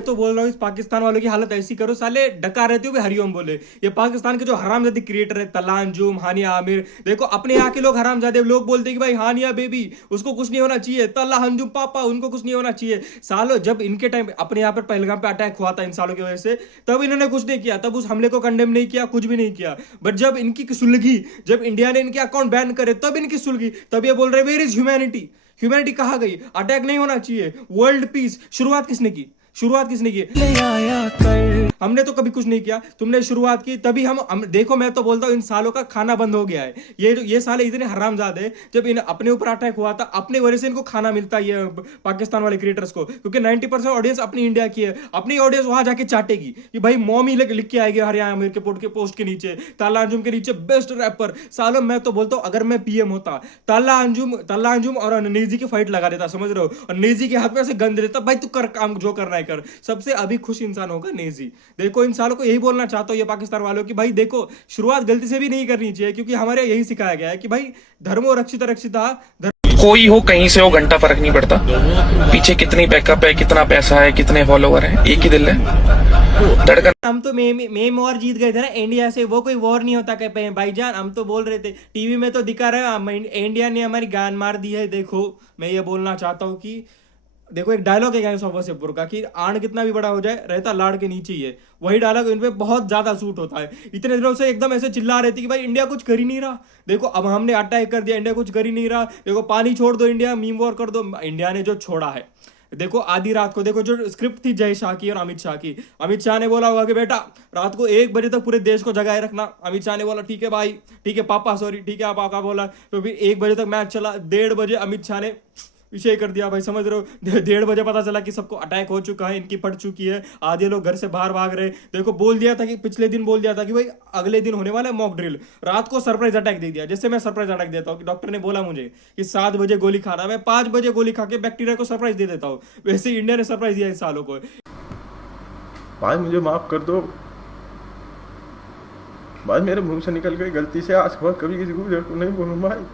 मैं तो बोल रहा हूँ इस पाकिस्तान वालों की हालत ऐसी करो, साले डका रहते हुए हरिओम बोले। ये पाकिस्तान के जो हरामजादी क्रिएटर है, तला अंजुम, हानिया आमिर, देखो अपने यहाँ के लोग हरामजादे लोग बोलते हैं कि भाई हानिया बेबी उसको कुछ नहीं होना चाहिए, तला अंजुम पापा उनको कुछ नहीं होना चाहिए। सालों जब इनके टाइम अपने यहाँ पर पहलगाम पे अटैक हुआ था इन सालों की वजह से, तब इन्होंने कुछ नहीं किया, तब उस हमले को कंडेम नहीं किया, कुछ भी नहीं किया। बट जब इनकी सुलगी, जब इंडिया ने इनके अकाउंट बैन करे, तब इनकी सुलगी, तब ये बोल रहे वेयर इज ह्यूमैनिटी, ह्यूमैनिटी कहाँ गई, अटैक नहीं होना चाहिए, वर्ल्ड पीस। शुरुआत किसने की, शुरुआत किसने की? हमने तो कभी कुछ नहीं किया, तुमने शुरुआत की तभी हम देखो मैं तो बोलता हूँ इन सालों का खाना बंद हो गया है। ये साले इतने हरामजादे, जब इन अपने ऊपर अटैक हुआ था अपने वजह से इनको खाना मिलता है ये पाकिस्तान वाले क्रिएटर्स को, क्योंकि 90% ऑडियंस अपनी इंडिया की है। अपनी ऑडियंस वहां जाके चाटेगी कि भाई मॉमी लिख के आएगी हरियाणा मेरे के पोस्ट के नीचे, ताला अंजुम के नीचे बेस्ट रैपर। सालों मैं तो बोलता हूँ अगर मैं पीएम होता, ताला अंजुम और नेजी की फाइट लगा देता, समझ रहे हो, और नेजी के हाथ में ऐसे गंद देता, भाई तू कर काम जो करना है कर। सबसे अभी खुश इंसान होगा नेजी। देखो इन सालों को यही बोलना चाहता हूं ये पाकिस्तान वालों की, भाई देखो शुरुआत गलती से भी नहीं करनी चाहिए, क्योंकि हमारे यही सिखाया गया है कि भाई धर्मो रक्षित रक्षिता, कोई हो कहीं से हो घंटा फर्क नहीं पड़ता, पीछे कितनी बैकअप है, कितना पैसा है, कितने फॉलोवर है, एक ही दिल है धड़कन। हम तो मेम वॉर जीत गए थे ना इंडिया से, वो कोई वॉर नहीं होता कहते हैं भाईजान। हम तो बोल रहे थे, टीवी में तो दिखा रहा है इंडिया ने हमारी गान मार दी है। देखो मैं ये बोलना चाहता हूँ कि देखो एक डायलॉग है गैंग्स ऑफ वासेपुर का कि आण कितना भी बड़ा हो जाए रहता लाड़ के नीचे ही है। वही डायलॉग इन पे बहुत ज्यादा सूट होता है। इतने दिनों से एकदम ऐसे चिल्ला रहे थे कि भाई इंडिया कुछ कर ही नहीं रहा, देखो अब हमने अटैक कर दिया, इंडिया कुछ कर ही नहीं रहा, देखो पानी छोड़ दो इंडिया, मीम वॉर कर दो। इंडिया ने जो छोड़ा है, देखो आधी रात को, देखो जो स्क्रिप्ट थी जय शाह की और अमित शाह की, अमित शाह ने बोला होगा कि बेटा रात को 1 बजे तक पूरे देश को जगाए रखना। अमित शाह ने बोला ठीक है भाई, ठीक है पापा, सॉरी ठीक है आप आका बोला, तो फिर 1 बजे तक मैच चला। 1:30 बजे अमित शाह ने विषय कर दिया भाई, समझ रहे हो। 1:30 बजे पता चला कि सबको अटैक हो चुका है, इनकी पड़ चुकी है, आधे लोग घर से बाहर भाग रहे। देखो बोल दिया था कि पिछले दिन बोल दिया था कि भाई अगले दिन होने वाला है मॉक ड्रिल, रात को सरप्राइज अटैक दे दिया। जैसे मैं सरप्राइज अटैक देता हूँ कि डॉक्टर ने बोला मुझे कि 7 बजे गोली खाना, मैं 5 बजे गोली खा के बैक्टीरिया को सरप्राइज दे देता हूँ, वैसे इंडिया ने सरप्राइज दिया इन सालों को। भाई मुझे माफ कर दो भाई, मेरे मुंह से निकल गई गलती से, आज के बाद कभी किसी को नहीं बोलूँ भाई।